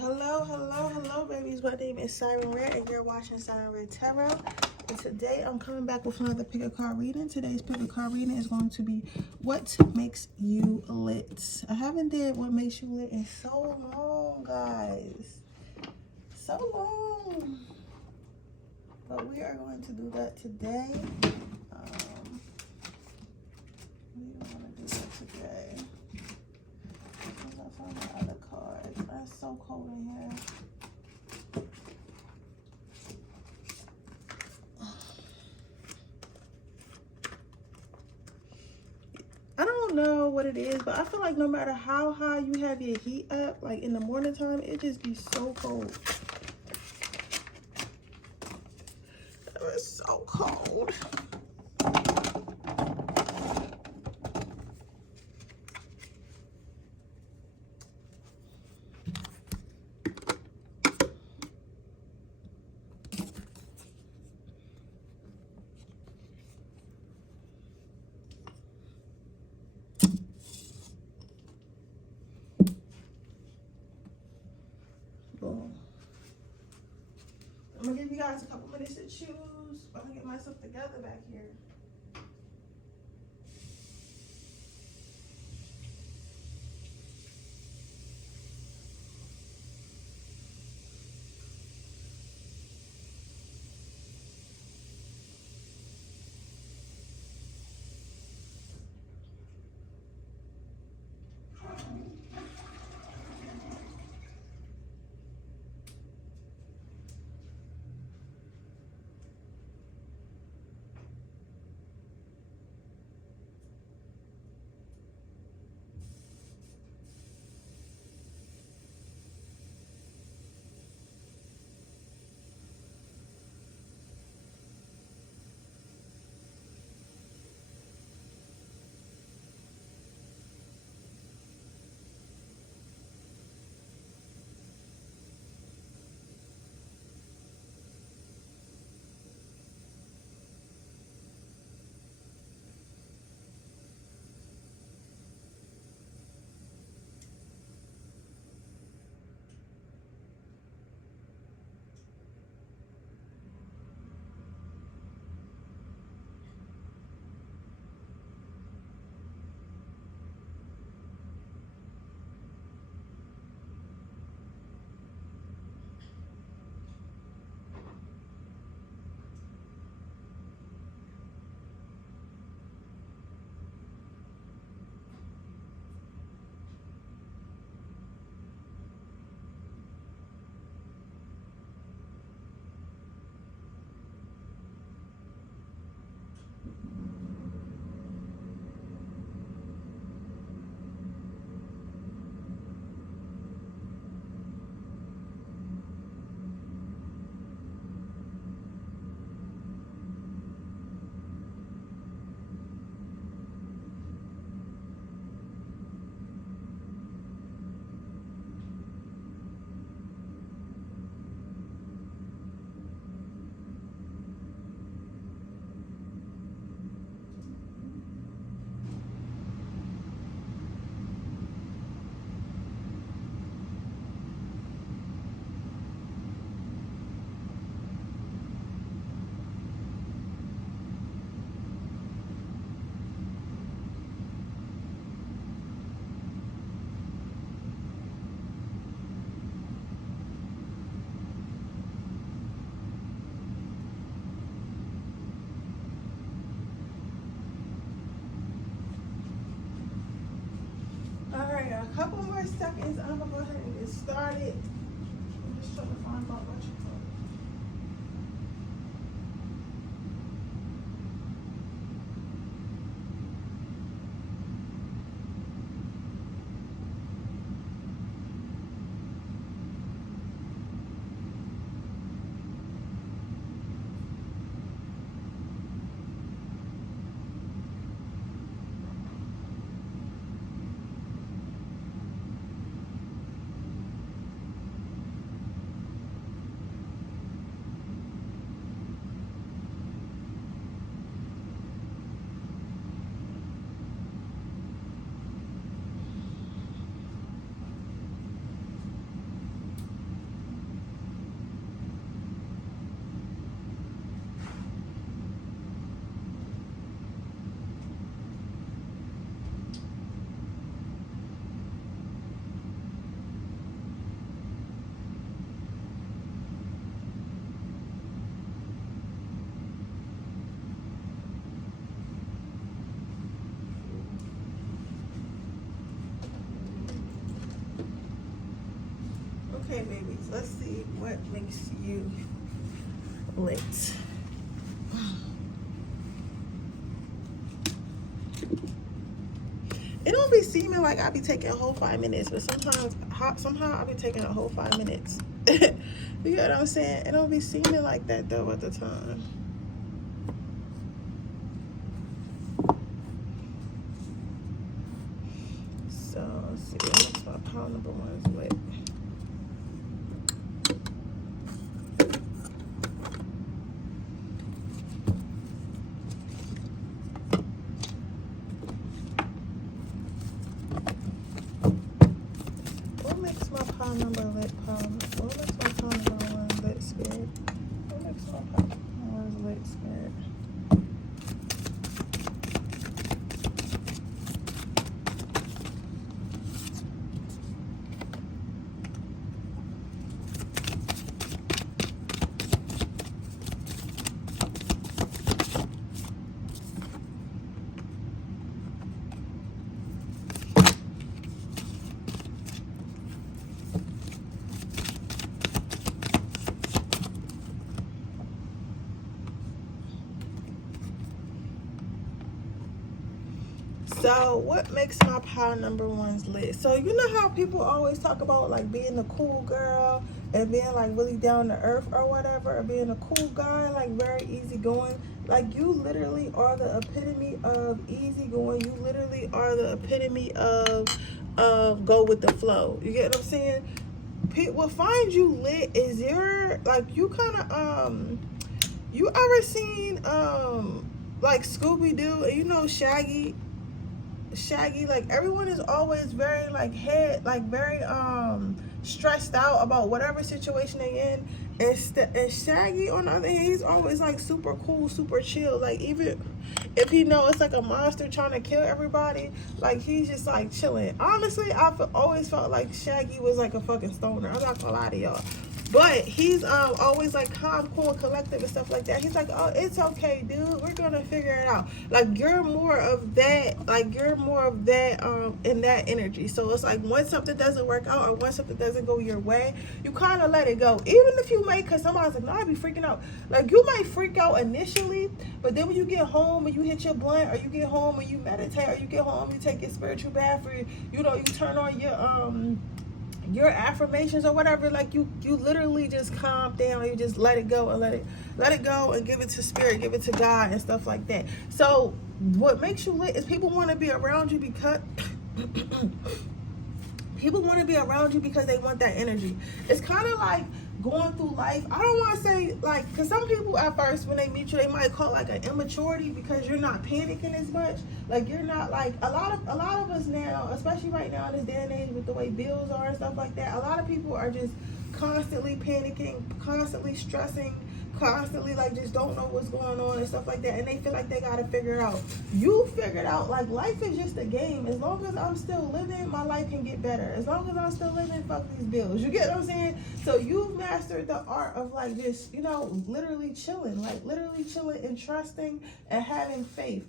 Hello, babies. My name is Siren Red, and you're watching Siren Red Tarot. And today I'm coming back with another pick a card reading. Today's pick a card reading is going to be what makes you lit. I haven't did what makes you lit in so long, guys. So long. But we are going to do that today. We don't want to do that today. Because I found my other cards. It's so cold in here. I don't know what it is, but I feel like no matter how high you have your heat up, like in the morning time, it just be so cold. It's so cold. Boom. I'm gonna give you guys a couple minutes to choose. I'm gonna get myself together back here. Alright, a couple more seconds. I'm gonna go ahead and get started. I'm just trying to find my bunch of cards. Okay, babies, let's see what makes you lit. It don't be seeming like I be taking a whole 5 minutes, but somehow I be taking a whole 5 minutes. You know what I'm saying? It don't be seeming like that though at the time. So let's see, what's my pile number one is lit. What makes my pile number lit? What makes my pile number one lit, spirit? What makes my pile number one lit, spirit? So what makes my pile number ones lit? So you know how people always talk about like being a cool girl and being like really down to earth or whatever, or being a cool guy, like very easygoing. Like you literally are the epitome of easygoing. You literally are the epitome of go with the flow. You get what I'm saying? What finds you lit is you're like, you kind of you ever seen like Scooby-Doo, and you know Shaggy, like everyone is always very like very stressed out about whatever situation they in, and Shaggy on the other hand, he's always like super cool, super chill. Like even if he know it's like a monster trying to kill everybody, like he's just like chilling. Honestly, always felt like Shaggy was like a fucking stoner. I'm not gonna lie to y'all. But he's always like calm, cool, and collective and stuff like that. He's like, oh, it's okay, dude. We're gonna figure it out. Like you're more of that. Like you're more of that in that energy. So it's like when something doesn't work out or when something doesn't go your way, you kind of let it go. Even if you may, cause somebody's like, no, I'd be freaking out. Like you might freak out initially, but then when you get home and you hit your blunt, or you get home and you meditate, or you get home, you take your spiritual bath, or you know, you turn on your affirmations or whatever, like you literally just calm down. You just let it go and let it go and give it to spirit, give it to God and stuff like that. So what makes you lit is people want to be around you because people want to be around you because they want that energy. It's kind of like going through life. I don't want to say like, because some people at first when they meet you, they might call it like an immaturity because you're not panicking as much. Like you're not like a lot of us now, especially right now in this day and age with the way bills are and stuff like that. A lot of people are just constantly panicking, constantly stressing, constantly like just don't know what's going on and stuff like that, and they feel like they gotta figure it out. You figured out like life is just a game. As long as I'm still living, my life can get better. As long as I'm still living, fuck these bills. You get what I'm saying? So you've mastered the art of like just, you know, literally chilling and trusting and having faith.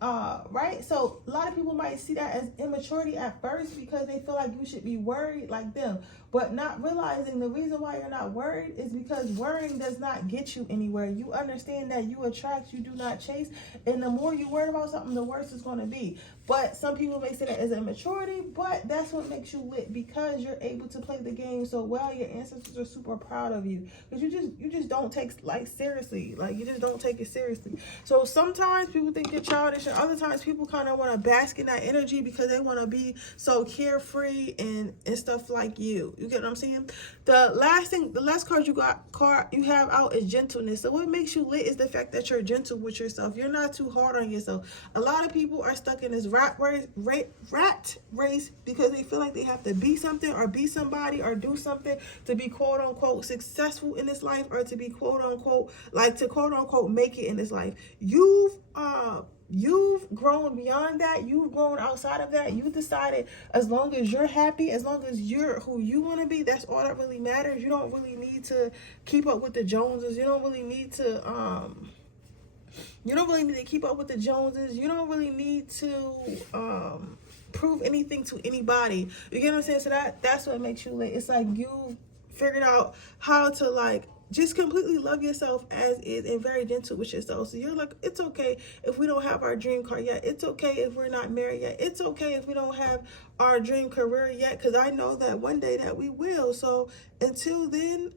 Right? So a lot of people might see that as immaturity at first because they feel like you should be worried like them, but not realizing the reason why you're not worried is because worrying does not get you anywhere. You understand that you attract, you do not chase, and the more you worry about something, the worse it's going to be. But some people may say that as immaturity, but that's what makes you lit, because you're able to play the game so well. Your ancestors are super proud of you because you just don't take life seriously. Like you just don't take it seriously. So sometimes people think you're childish, and other times people kind of want to bask in that energy because they want to be so carefree and stuff like you. You get what I'm saying? The last card you have out is gentleness. So what makes you lit is the fact that you're gentle with yourself. You're not too hard on yourself. A lot of people are stuck in this rat race because they feel like they have to be something or be somebody or do something to be quote unquote successful in this life, or to be quote unquote make it in this life. You've grown beyond that. You've grown outside of that. You decided as long as you're happy, as long as you're who you want to be, that's all that really matters. You don't really need to keep up with the Joneses. You don't really need to keep up with the Joneses. You don't really need to prove anything to anybody. You get what I'm saying? So that's what makes you lit. It's like you figured out how to like just completely love yourself as is and very gentle with yourself. So you're like, it's okay if we don't have our dream car yet. It's okay if we're not married yet. It's okay if we don't have our dream career yet, because I know that one day that we will. So until then,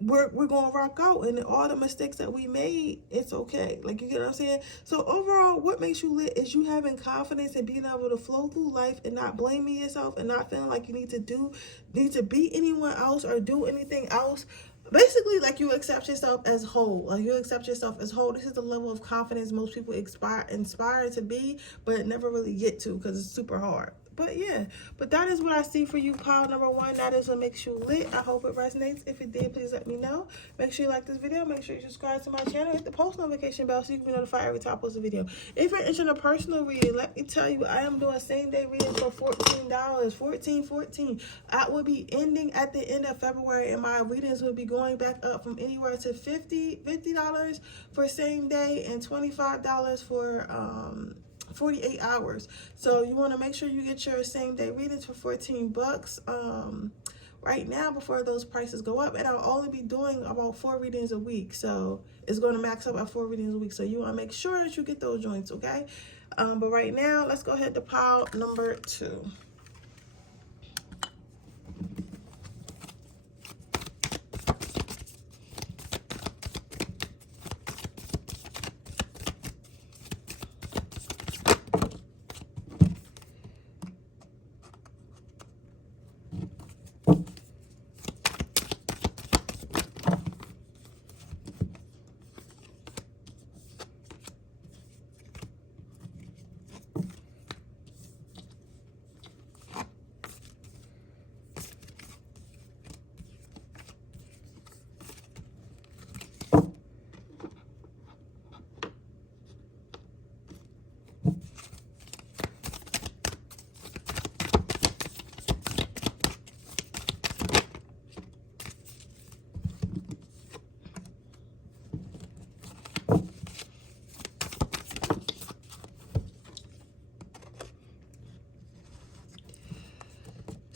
we're gonna rock out, and all the mistakes that we made, it's okay. Like, you get what I'm saying? So overall, what makes you lit is you having confidence and being able to flow through life and not blaming yourself and not feeling like you need to be anyone else or do anything else. Basically, like, you accept yourself as whole. Like, you accept yourself as whole. This is the level of confidence most people inspire to be, but never really get to because it's super hard. But yeah, but that is what I see for you, pile number one. That is what makes you lit. I hope it resonates. If it did, please let me know. Make sure you like this video. Make sure you subscribe to my channel. Hit the post notification bell so you can be notified every time I post a video. If you're interested in a personal reading, let me tell you, I am doing same day readings for $14. $14. I will be ending at the end of February, and my readings will be going back up from anywhere to $50 for same day and $25 for 48 hours. So you want to make sure you get your same day readings for 14 bucks right now before those prices go up. And I'll only be doing about 4 readings a week, so it's going to max up at 4 readings a week. So you want to make sure that you get those joints, okay? But right now, let's go ahead to pile number 2.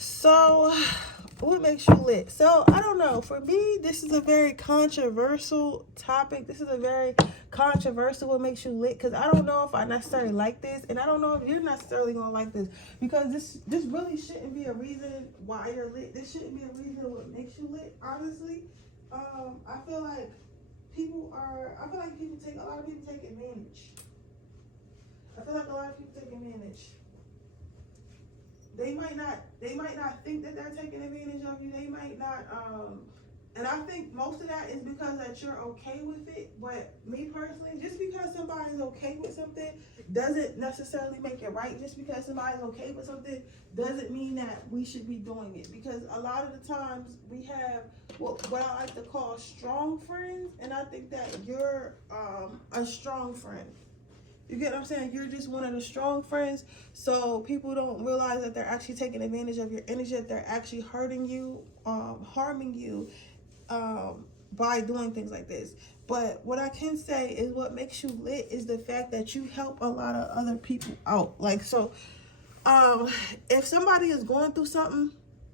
So, what makes you lit? So, I don't know. For me, this is a very controversial topic. This is a very controversial what makes you lit, because I don't know if I necessarily like this, and I don't know if you're necessarily going to like this, because this really shouldn't be a reason why you're lit. This shouldn't be a reason what makes you lit, honestly. I feel like a lot of people take advantage. I feel like a lot of people take advantage. They might not think that they're taking advantage of you. They might not, and I think most of that is because that you're okay with it. But me personally, just because somebody's okay with something doesn't necessarily make it right. Just because somebody's okay with something doesn't mean that we should be doing it. Because a lot of the times we have what I like to call strong friends, and I think that you're a strong friend. You get what I'm saying? You're just one of the strong friends. So people don't realize that they're actually taking advantage of your energy, that they're actually hurting you, harming you by doing things like this. But what I can say is what makes you lit is the fact that you help a lot of other people out. Like, so if somebody is going through something,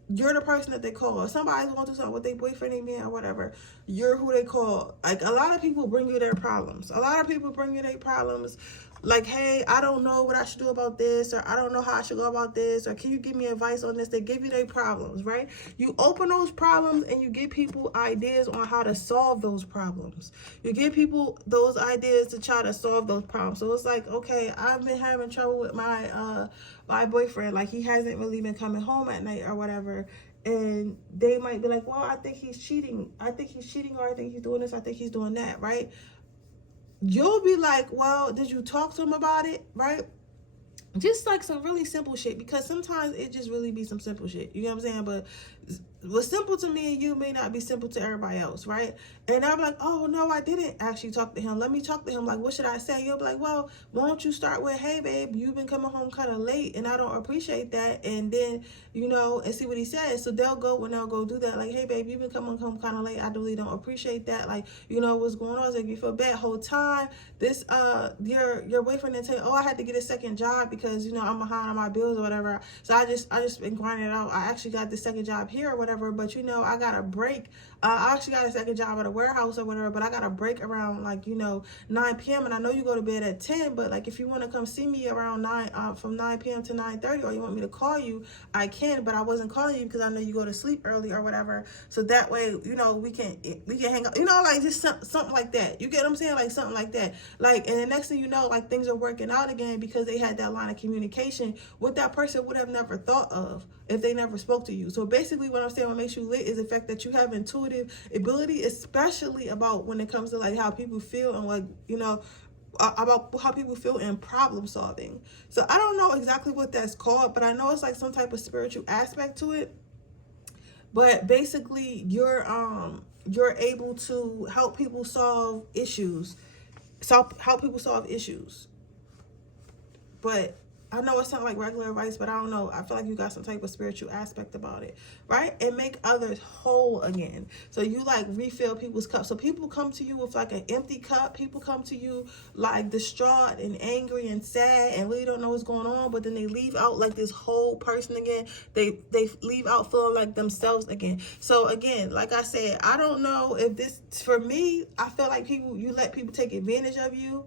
you're the person that they call. If somebody's going through something with their boyfriend, their man, or whatever, you're who they call. Like, a lot of people bring you their problems. A lot of people bring you their problems. Like, hey, I don't know what I should do about this, or I don't know how I should go about this, or can you give me advice on this? They give you their problems, right? You open those problems and you give people ideas on how to solve those problems. You give people those ideas to try to solve those problems. So it's like, okay, I've been having trouble with my boyfriend. Like, he hasn't really been coming home at night or whatever. And they might be like, well, I think he's cheating. Or I think he's doing this. I think he's doing that, right? You'll be like, well, did you talk to him about it, right? Just like some really simple shit, because sometimes it just really be some simple shit. You know what I'm saying? But what's simple to me and you may not be simple to everybody else, right? And I'm like, oh, no, I didn't actually talk to him. Let me talk to him. Like, what should I say? You'll be like, well, why don't you start with, hey, babe, you've been coming home kind of late, and I don't appreciate that. And then, you know, and see what he says. So they'll go do that. Like, hey, babe, you've been coming home kind of late. I really don't appreciate that. Like, you know, what's going on? It's like, you feel bad whole time. This, your boyfriend didn't tell you, oh, I had to get a second job because, you know, I'm behind on my bills or whatever. So I just been grinding it out. I actually got the second job here or whatever. whatever, but you know, I got a break. I actually got a second job at a warehouse or whatever, but I got a break around like, you know, 9 p.m. and I know you go to bed at 10, but like if you want to come see me around 9 from 9 p.m. to 9:30, or you want me to call you, I can, but I wasn't calling you because I know you go to sleep early or whatever. So that way, you know, we can hang out, you know, like just something like that. You get what I'm saying? Like something like that. Like, and the next thing you know, like things are working out again because they had that line of communication what that person would have never thought of if they never spoke to you. So basically what I'm saying, what makes you lit is the fact that you have intuitive ability, especially about when it comes to like how people feel and like, you know, about how people feel in problem solving. So I don't know exactly what that's called, but I know it's like some type of spiritual aspect to it. But basically you're able to help people solve issues. Help people solve issues. But I know it sounds like regular advice, but I don't know. I feel like you got some type of spiritual aspect about it, right? And make others whole again. So you like refill people's cups. So people come to you with like an empty cup. People come to you like distraught and angry and sad and really don't know what's going on. But then they leave out like this whole person again. They leave out feeling like themselves again. So again, like I said, I don't know if this, for me, I feel like you let people take advantage of you.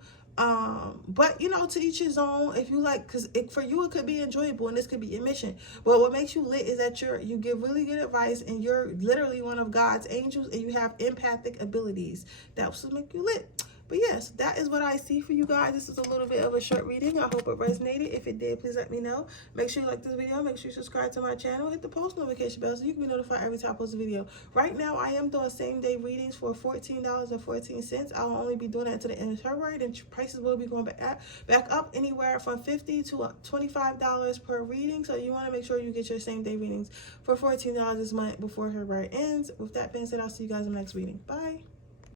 But you know, to each his own. If you like, because for you it could be enjoyable and this could be your mission. But what makes you lit is that you give really good advice and you're literally one of God's angels and you have empathic abilities. That's what make you lit. But yes, that is what I see for you guys. This is a little bit of a short reading. I hope it resonated. If it did, please let me know. Make sure you like this video. Make sure you subscribe to my channel. Hit the post notification bell so you can be notified every time I post a video. Right now, I am doing same day readings for $14.14. I will only be doing that until the end of February. Then prices will be going back up anywhere from $50 to $25 per reading. So you want to make sure you get your same day readings for $14 this month before February ends. With that being said, I'll see you guys in the next reading. Bye.